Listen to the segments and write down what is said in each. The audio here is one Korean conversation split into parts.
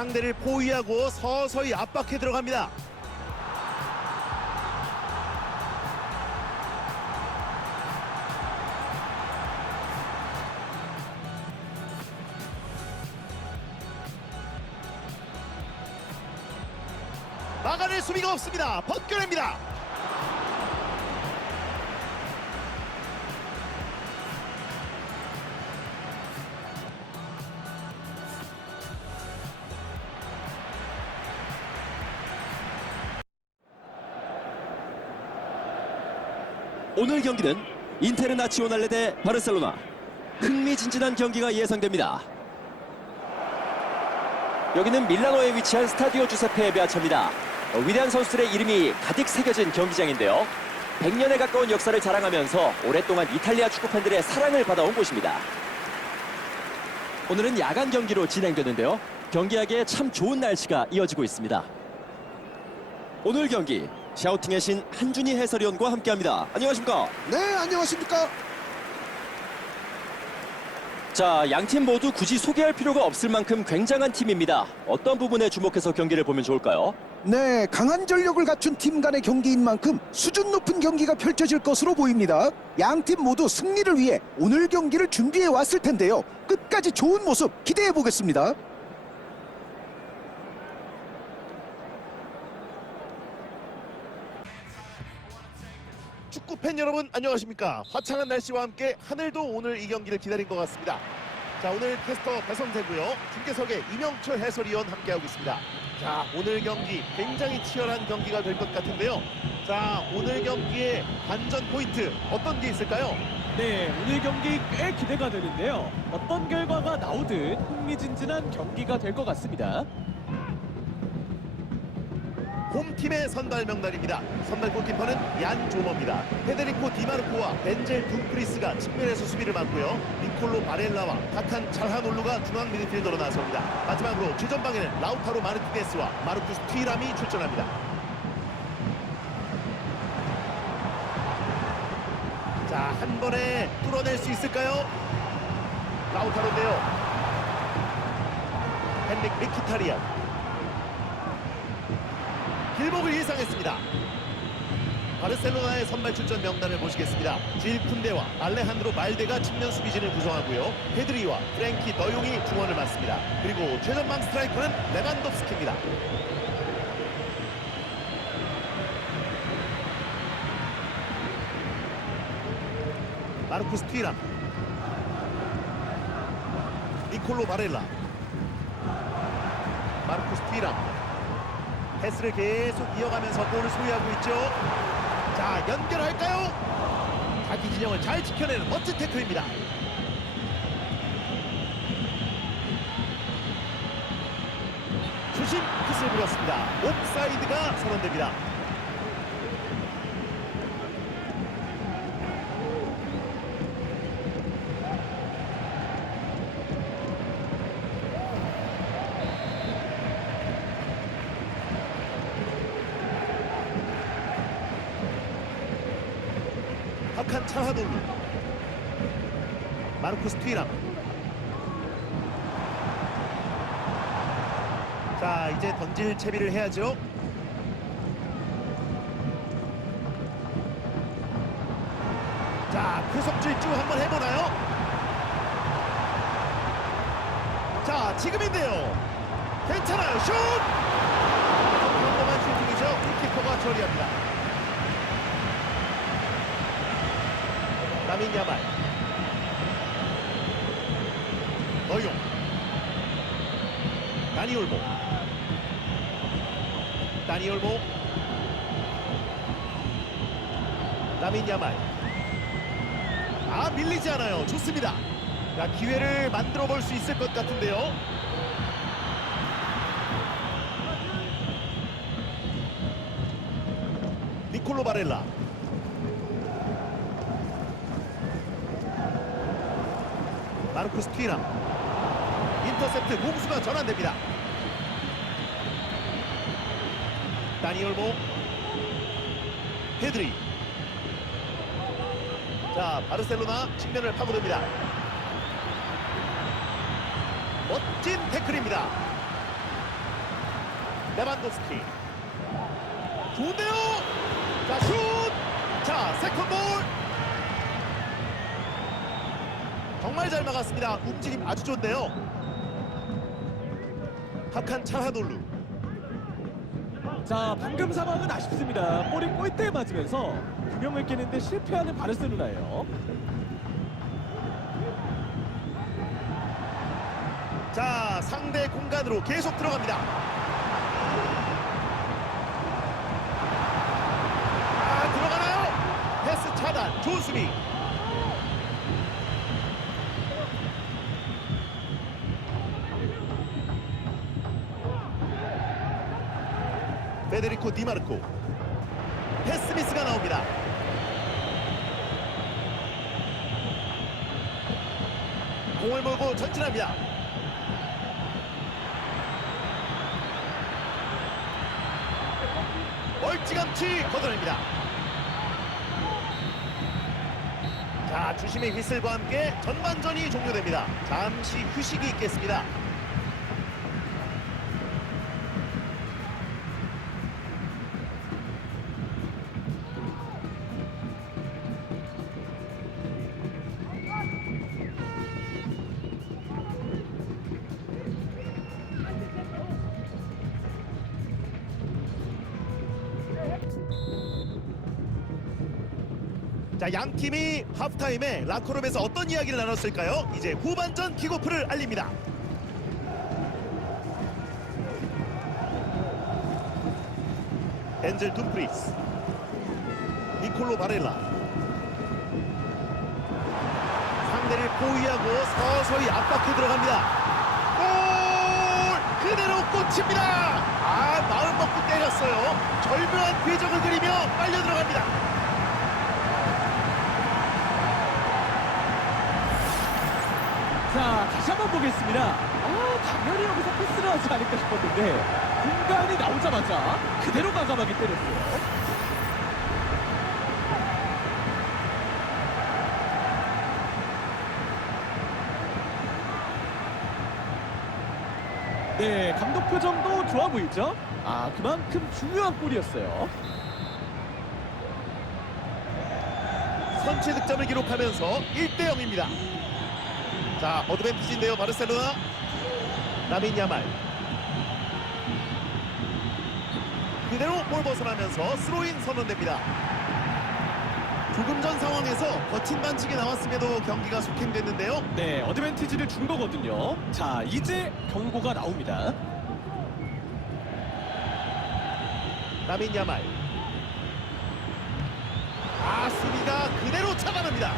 상대를 포위하고 서서히 압박해 들어갑니다. 막아낼 수비가 없습니다. 벗겨냅니다. 오늘 경기는 인테르나치오날레 대 바르셀로나 흥미진진한 경기가 예상됩니다. 여기는 밀라노에 위치한 스타디오 주세페 베아처입니다. 어, 위대한 선수들의 이름이 가득 새겨진 경기장인데요. 100년에 가까운 역사를 자랑하면서 오랫동안 이탈리아 축구 팬들의 사랑을 받아온 곳입니다. 오늘은 야간 경기로 진행되는데요. 경기하기에 참 좋은 날씨가 이어지고 있습니다. 오늘 경기 샤우팅의 신 한준희 해설위원과 함께합니다. 안녕하십니까? 네, 안녕하십니까? 자, 양 팀 모두 굳이 소개할 필요가 없을 만큼 굉장한 팀입니다. 어떤 부분에 주목해서 경기를 보면 좋을까요? 네, 강한 전력을 갖춘 팀 간의 경기인 만큼 수준 높은 경기가 펼쳐질 것으로 보입니다. 양 팀 모두 승리를 위해 오늘 경기를 준비해 왔을 텐데요. 끝까지 좋은 모습 기대해 보겠습니다. 축구 팬 여러분 안녕하십니까? 화창한 날씨와 함께 하늘도 오늘 이 경기를 기다린 것 같습니다. 자 오늘 캐스터 배성재고요. 중계석에 이명철 해설위원 함께하고 있습니다. 자 오늘 경기 굉장히 치열한 경기가 될 것 같은데요. 자 오늘 경기의 반전 포인트 어떤 게 있을까요? 네, 오늘 경기 꽤 기대가 되는데요. 어떤 결과가 나오든 흥미진진한 경기가 될 것 같습니다. 홈팀의 선발 명단입니다. 선발 골키퍼는 얀 조머입니다. 페데리코 디마르코와 벤젤 둠프리스가 측면에서 수비를 맡고요. 니콜로 바렐라와 카탄 잘하놀루가 중앙 미드필더로 나섭니다. 마지막으로 최전방에는 라우타로 마르티네스와 마르쿠스 튀람이 출전합니다. 자, 한 번에 뚫어낼 수 있을까요? 라우타로인데요. 헨릭 미키타리안 길목을 예상했습니다. 바르셀로나의 선발 출전 명단을 보시겠습니다. 질 쿤데와 알레한드로 말데가 측면 수비진을 구성하고요. 페드리와 프랭키 더용이 중원을 맡습니다. 그리고 최전방 스트라이커는 레반도프스키입니다. 마르쿠스 튀람 니콜로 바렐라 마르쿠스 튀람 패스를 계속 이어가면서 볼을 소유하고 있죠. 자, 연결할까요? 자기 진영을 잘 지켜내는 멋진 태클입니다. 주심 키스를 불었습니다. 옵사이드가 선언됩니다. 차하놀루 마르쿠스 튀람. 자 이제 던질 채비를 해야죠. 자 구석 질주 한번 해보나요? 자 지금인데요. 괜찮아요. 슛! 평범한 슈팅이죠. 골키퍼가 처리합니다 라민 야말 어용. 다니올모 다니올모 라민 야말 아 밀리지 않아요. 좋습니다. 자 기회를 만들어 볼 수 있을 것 같은데요. 니콜로 바렐라 마르쿠스 튀람 인터셉트 공수가 전환됩니다 다니올모 페드리 자 바르셀로나 측면을 파고듭니다 멋진 태클입니다 레반도스키. 좋은데요. 자 슛. 자 세컨볼. 정말 잘 막았습니다. 움직임 아주 좋네요. 박한 차하돌루. 자, 방금 상황은 아쉽습니다. 볼이 골대에 맞으면서 구명을 깨는데 실패하는 바르셀로나예요. 자 상대 공간으로 계속 들어갑니다. 아 들어가나요? 패스 차단 좋은 수비. 페데리코 디마르코 패스 미스가 나옵니다. 공을 몰고 전진합니다. 멀찌감치 걷어냅니다. 자, 주심의 휘슬과 함께 전반전이 종료됩니다. 잠시 휴식이 있겠습니다. 자, 양 팀이 하프타임에 라커룸에서 어떤 이야기를 나눴을까요? 이제 후반전 킥오프를 알립니다. 엔젤 둠프리스 니콜로 바렐라 상대를 포위하고 서서히 압박해 들어갑니다. 골! 그대로 꽂힙니다. 아, 먹고 때렸어요. 절묘한 궤적을 그리며 빨려 들어갑니다. 자, 다시 한번 보겠습니다. 아, 당연히 여기서 패스를 하지 않을까 싶었는데 공간이 나오자마자 그대로 과감하게 때렸어요. 네, 감독 표정도 좋아 보이죠? 아, 그만큼 중요한 골이었어요. 선취 득점을 기록하면서 1대 0입니다. 자, 어드밴티지인데요. 바르셀로나. 라민 야말. 그대로 볼 벗어나면서 스로인 선언됩니다. 조금 전 상황에서 거친 반칙이 나왔음에도 경기가 속행됐는데요. 네, 어드밴티지를 준 거거든요. 자, 이제 경고가 나옵니다. 라민 야말. 아, 수비가 그대로 차단합니다.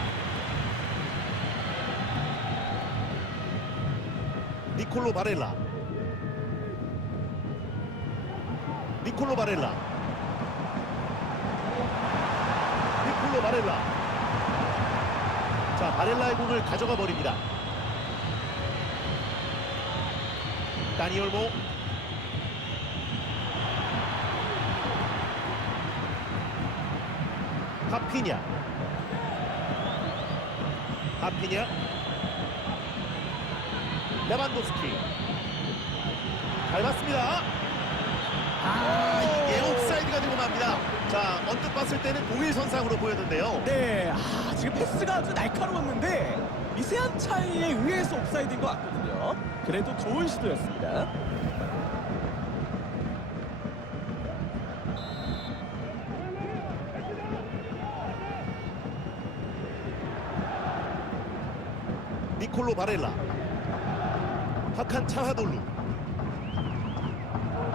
니콜로 바렐라. 니콜로 바렐라. 니콜로 바렐라. 자, 바렐라의 공을 가져가 버립니다. 다니올모. 하피냐 하피냐 레반도스키 잘 봤습니다 아 이게 맙니다 자 언뜻 봤을 때는 동일 선상으로 보였는데요 네, 아, 지금 패스가 아주 날카로웠는데 미세한 차이에 의해서 옵사이드인 것 같거든요. 그래도 좋은 시도였습니다. 니콜로 바렐라 하칸 차하돌루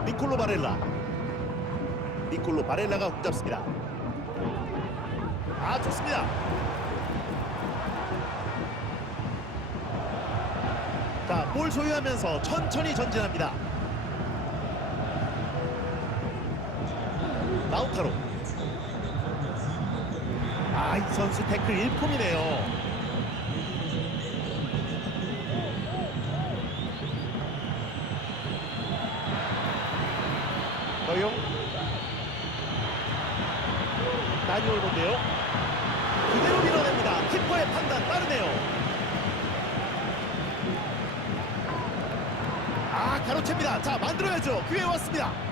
니콜로 바렐라 니콜로 바렐라가 공잡습니다. 아 좋습니다. 자 볼 소유하면서 천천히 전진합니다. 나우타로. 아 이 선수 태클 일품이네요. 허용 나니올 본데요 그대로 밀어냅니다 키퍼의 판단 빠르네요 아 가로챕니다 자 만들어야죠 기회 왔습니다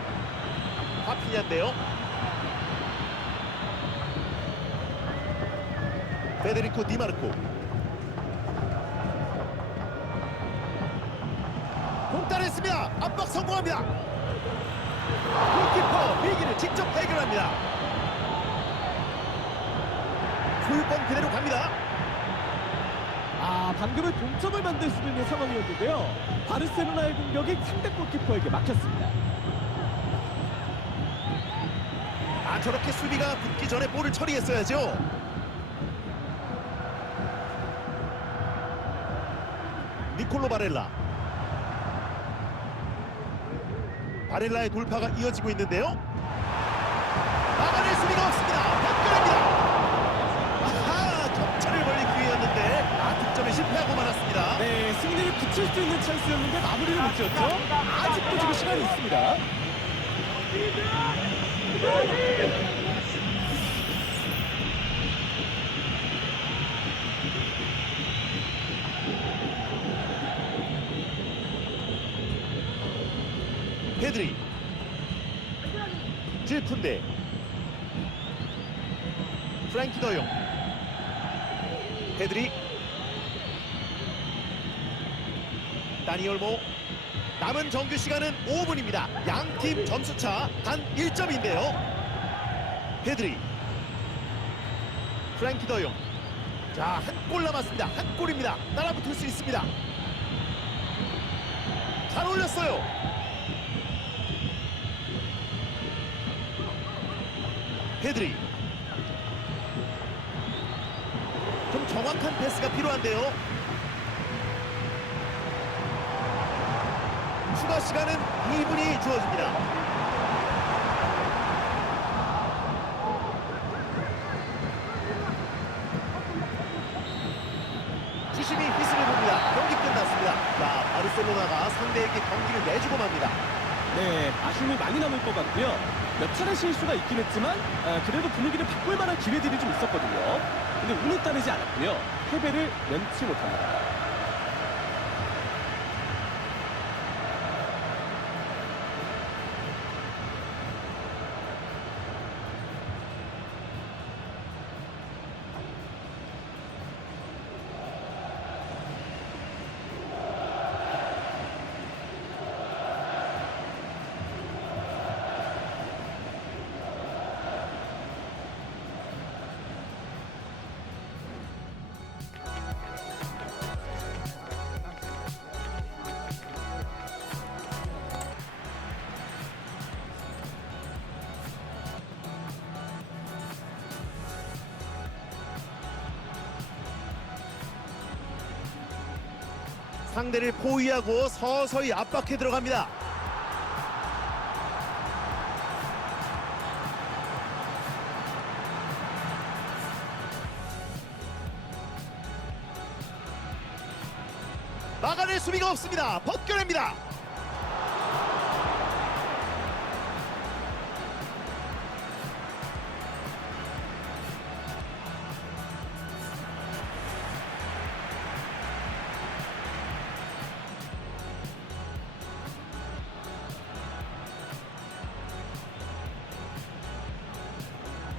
파피냐인데요. 페데리코 디마르코. 공따냈습니다. 압박 성공합니다. 골키퍼 위기를 직접 해결합니다. 풀번 그대로 갑니다. 아 방금은 동점을 만들 수도 있는 상황이었는데요. 바르셀로나의 공격이 상대 골키퍼에게 막혔습니다. 아 저렇게 수비가 붙기 전에 볼을 처리했어야죠. 니콜로 바렐라. 바렐라의 돌파가 이어지고 있는데요. 막아낼 수비가 없습니다. 박근혜입니다. 아하 격차를 벌리기 위해였는데 아 득점에 실패하고 말았습니다. 네 승리를 붙일 수 있는 찬스였는데 마무리를 못 지었죠. 아직도 지금 시간이 있습니다. 페드리 질푼데 프랭키 더용 페드리 다니얼모 남은 정규 시간은 5분입니다. 양 팀 점수차 단 1점인데요. 페드리. 프랭키 더용 자 한 골 남았습니다. 한 골입니다. 따라붙을 수 있습니다. 잘 올렸어요. 페드리. 좀 정확한 패스가 필요한데요 추가 시간은 2분이 주어집니다 주심이 휘슬을 봅니다 경기 끝났습니다 자 바르셀로나가 상대에게 경기를 내주고 맙니다 네, 아쉬움이 많이 남을 것 같고요. 몇 차례 실수가 있긴 했지만 아, 그래도 분위기를 바꿀 만한 기회들이 좀 있었거든요. 근데 운이 따르지 않았고요. 패배를 면치 못합니다. 상대를 포위하고 서서히 압박해 들어갑니다. 막아낼 수비가 없습니다. 벗겨냅니다.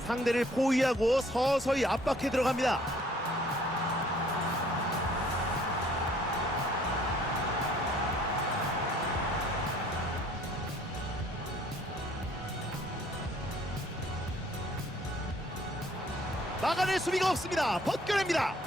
상대를 포위하고 서서히 압박해 들어갑니다. 막아낼 수비가 없습니다. 벗겨냅니다.